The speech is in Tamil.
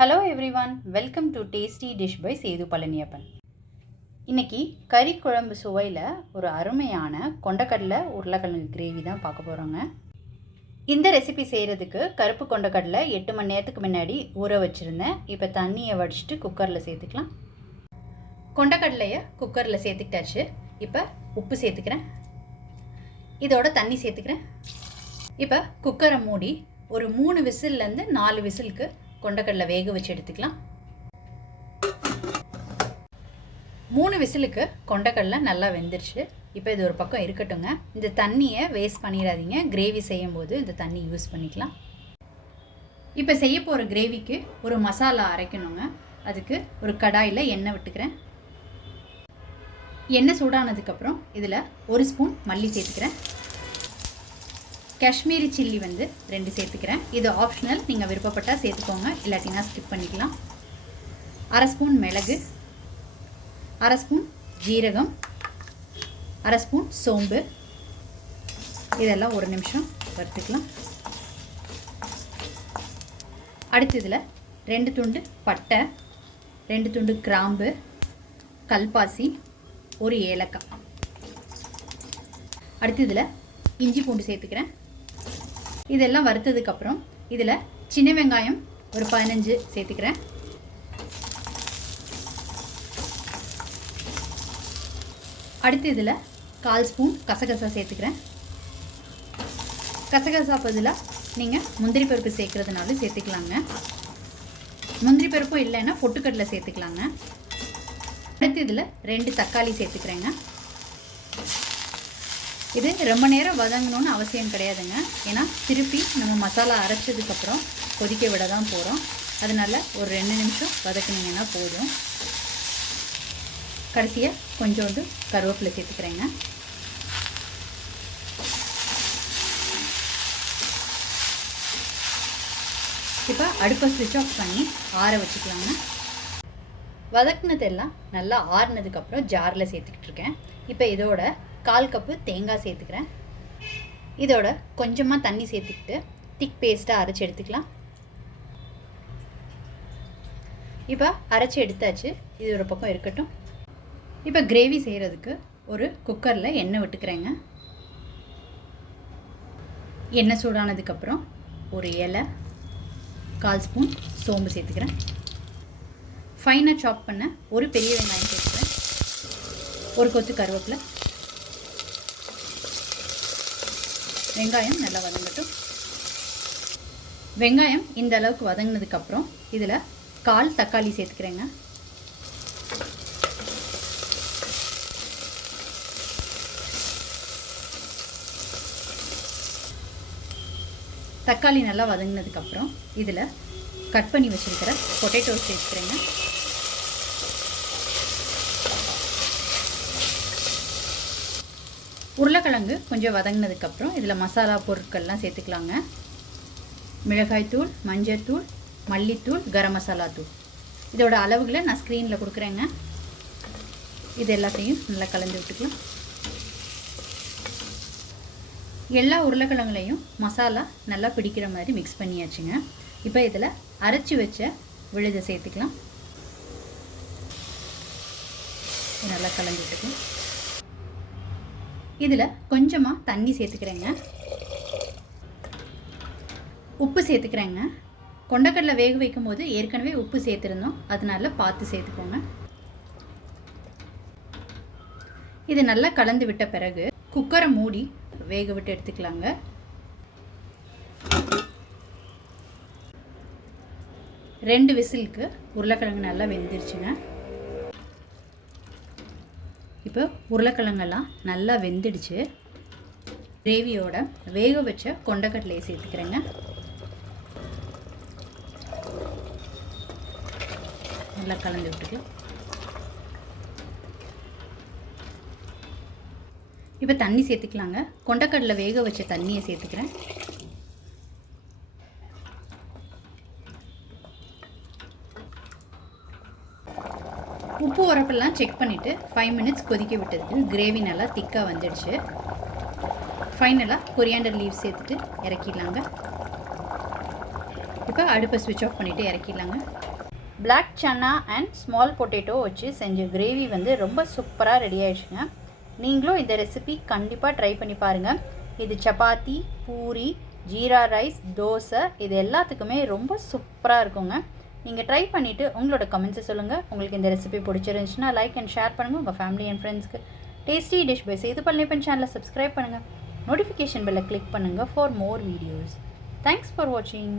Hello everyone welcome to tasty dish by Sethu Palaniappan இன்னைக்கு கறி குழம்பு சுவையில் ஒரு அருமையான கொண்டக்கடலை உருளைக்கிழங்கு கிரேவி தான் பார்க்க போகிறோங்க இந்த ரெசிபி செய்கிறதுக்கு கருப்பு கொண்டக்கடலை எட்டு மணி நேரத்துக்கு முன்னாடி ஊற வச்சுருந்தேன். இப்போ தண்ணியை வடிச்சிட்டு குக்கரில் சேர்த்துக்கலாம். கொண்டக்கடலையை குக்கரில் சேர்த்துக்கிட்டாச்சு. இப்போ உப்பு சேர்த்துக்கிறேன். இதோட தண்ணி சேர்த்துக்கிறேன். இப்போ குக்கரை மூடி ஒரு மூணு விசில்லேருந்து நாலு விசிலுக்கு கொண்டக்கடலை வேக வச்சு எடுத்துக்கலாம். மூணு விசிலுக்கு கொண்டக்கடலை நல்லா வெந்துருச்சு. இப்போ இது ஒரு பக்கம் இருக்கட்டுங்க. இந்த தண்ணியை வேஸ்ட் பண்ணிடாதீங்க. கிரேவி செய்யும்போது இந்த தண்ணி யூஸ் பண்ணிக்கலாம். இப்போ செய்ய போகிற கிரேவிக்கு ஒரு மசாலா அரைக்கணுங்க. அதுக்கு ஒரு கடாயில் எண்ணெய் விட்டுக்கிறேன். எண்ணெய் சூடானதுக்கப்புறம் இதில் ஒரு ஸ்பூன் மல்லி சேர்த்துக்கிறேன். காஷ்மீரி சில்லி வந்து ரெண்டு சேர்த்துக்கிறேன். இது ஆப்ஷனல் நீங்கள் விருப்பப்பட்டால் சேர்த்துக்கோங்க. இல்லாட்டினா ஸ்கிப் பண்ணிக்கலாம். அரை ஸ்பூன் மிளகு. அரை ஸ்பூன் ஜீரகம். அரை ஸ்பூன் சோம்பு. இதெல்லாம் ஒரு நிமிஷம் வறுத்துக்கலாம். அடுத்ததில் ரெண்டு துண்டு பட்டை ரெண்டு துண்டு கிராம்பு கல்பாசி ஒரு ஏலக்காய். அடுத்ததில் இஞ்சி பூண்டு சேர்த்துக்கிறேன். இதெல்லாம் வறுத்ததுக்கப்புறம் இதில் சின்ன வெங்காயம் ஒரு பதினஞ்சு சேர்த்துக்கிறேன். அடுத்து இதில் கால் ஸ்பூன் கசகசா சேர்த்துக்கிறேன். கசகசா பதிலாக நீங்கள் முந்திரி பருப்பு சேர்க்குறதுனாலும் சேர்த்துக்கலாங்க. முந்திரி பருப்பும் இல்லைன்னா பொட்டுக்கடலை சேர்த்துக்கலாங்க. அடுத்து இதில் ரெண்டு தக்காளி சேர்த்துக்கிறேங்க. இது ரொம்ப நேரம் வதங்கணும்னு அவசியம் கிடையாதுங்க. ஏன்னா திருப்பி நம்ம மசாலா அரைச்சதுக்கப்புறம் கொதிக்க விட தான் போகிறோம் அதனால் ஒரு ரெண்டு நிமிஷம் வதக்குனிங்கன்னா போதும். கடைசியாக கொஞ்சோண்டு கருவேப்பிலை சேர்த்துக்கிறேங்க. இப்போ அடுப்பை ஸ்விட்ச் ஆஃப் பண்ணி ஆற வச்சுக்கலாங்க. வதக்குனதெல்லாம் நல்லா ஆறுனதுக்கப்புறம் ஜாரில் சேர்த்துக்கிட்டு இருக்கேன். இப்போ இதோட கால் கப்பு தேங்காய் சேர்த்துக்கிறேன். இதோட கொஞ்சமாக தண்ணி சேர்த்துக்கிட்டு திக் பேஸ்ட்டாக அரைச்சி எடுத்துக்கலாம். இப்போ அரைச்சி எடுத்தாச்சு. இது ஒரு பக்கம் இருக்கட்டும். இப்போ கிரேவி செய்கிறதுக்கு ஒரு குக்கரில் எண்ணெய் விட்டுக்கிறேங்க. எண்ணெய் சூடானதுக்கப்புறம் ஒரு இலை கால் ஸ்பூன் சோம்பு சேர்த்துக்கிறேன். ஃபைனாக சாப் பண்ண ஒரு பெரிய வெங்காயம் சேர்த்துக்கிறேன். ஒரு கொத்து கருவேப்பிலை வெங்காயம் நல்லா வதங்கட்டும். வெங்காயம் இந்த அளவுக்கு வதங்கினதுக்கப்புறம் இதில் கால் தக்காளி சேர்த்துக்கிறேங்க. தக்காளி நல்லா வதங்கினதுக்கப்புறம் இதில் கட் பண்ணி வச்சுருக்கிற பொட்டேட்டோ சேர்த்துக்கிறேங்க. உருளைக்கிழங்கு கொஞ்சம் வதங்கினதுக்கப்புறம் இதில் மசாலா பொருட்கள்லாம் சேர்த்துக்கலாங்க. மிளகாய்த்தூள் மஞ்சத்தூள் மல்லித்தூள் கரம் மசாலா தூள். இதோட அளவுகளை நான் ஸ்க்ரீனில் கொடுக்குறேங்க. இது எல்லாத்தையும் நல்லா கலந்து விட்டுக்கலாம். எல்லா உருளைக்கிழங்குலையும் மசாலா நல்லா பிடிக்கிற மாதிரி மிக்ஸ் பண்ணியாச்சுங்க. இப்போ இதில் அரைச்சி வச்ச விழுதை சேர்த்துக்கலாம். நல்லா கலந்து விட்டுக்கலாம். இதில் கொஞ்சமாக தண்ணி சேர்த்துக்கிறேங்க. உப்பு சேர்த்துக்கிறேங்க. கொண்டக்கடலை வேக வைக்கும் போது ஏற்கனவே உப்பு சேர்த்துருந்தோம். அதனால பார்த்து சேர்த்துக்கோங்க. இது நல்லா கலந்து விட்ட பிறகு குக்கரை மூடி வேக விட்டு எடுத்துக்கலாங்க. ரெண்டு விசிலுக்கு உருளைக்கிழங்கு நல்லா வெந்துருச்சுங்க. இப்போ உருளைக்கிழங்கெல்லாம் நல்லா வெந்துடுச்சு. கிரேவியோட வேக வச்ச கொண்டக்கடலையை சேர்த்துக்கிறேங்க. நல்லா கலந்து விட்டுக்கலாம் இப்போ தண்ணி சேர்த்துக்கலாங்க. கொண்டக்கடலை வேக வச்ச தண்ணியை சேர்த்துக்கிறேன். உப்பு உரப்பெல்லாம் செக் பண்ணிவிட்டு ஃபைவ் மினிட்ஸ் கொதிக்க விட்டதுக்கு கிரேவி நல்லா திக்காக வந்துடுச்சு. ஃபைனலாக கொரியாண்டர் லீவ் சேர்த்துட்டு இறக்கிடலாங்க. இப்போ அடுப்பை ஸ்விட்ச் ஆஃப் பண்ணிவிட்டு இறக்கிடலாங்க. Black chana and small potato வச்சு செஞ்ச கிரேவி வந்து ரொம்ப சூப்பராக ரெடி ஆயிடுச்சுங்க. நீங்களும் இந்த ரெசிபி கண்டிப்பாக ட்ரை பண்ணி பாருங்கள் இது சப்பாத்தி பூரி ஜீரா ரைஸ் தோசை இது எல்லாத்துக்குமே ரொம்ப சூப்பராக இருக்குங்க. நீங்கள் ட்ரை பண்ணிவிட்டு உங்களோட கமெண்ட்ஸை சொல்லுங்கள் உங்களுக்கு இந்த ரெசிபி பிடிச்சிருந்துச்சுன்னா லைக் அண்ட் ஷேர் பண்ணுங்கள் உங்கள் ஃபேமிலி அண்ட் ஃப்ரெண்ட்ஸ்க்கு tasty dish by Sethu Palaniappan சேனலை சப்ஸ்கிரைப் பண்ணுங்கள் நோட்டிஃபிகேஷன் பெல்லை கிளிக் பண்ணுங்கள் for more videos thanks for வாட்சிங்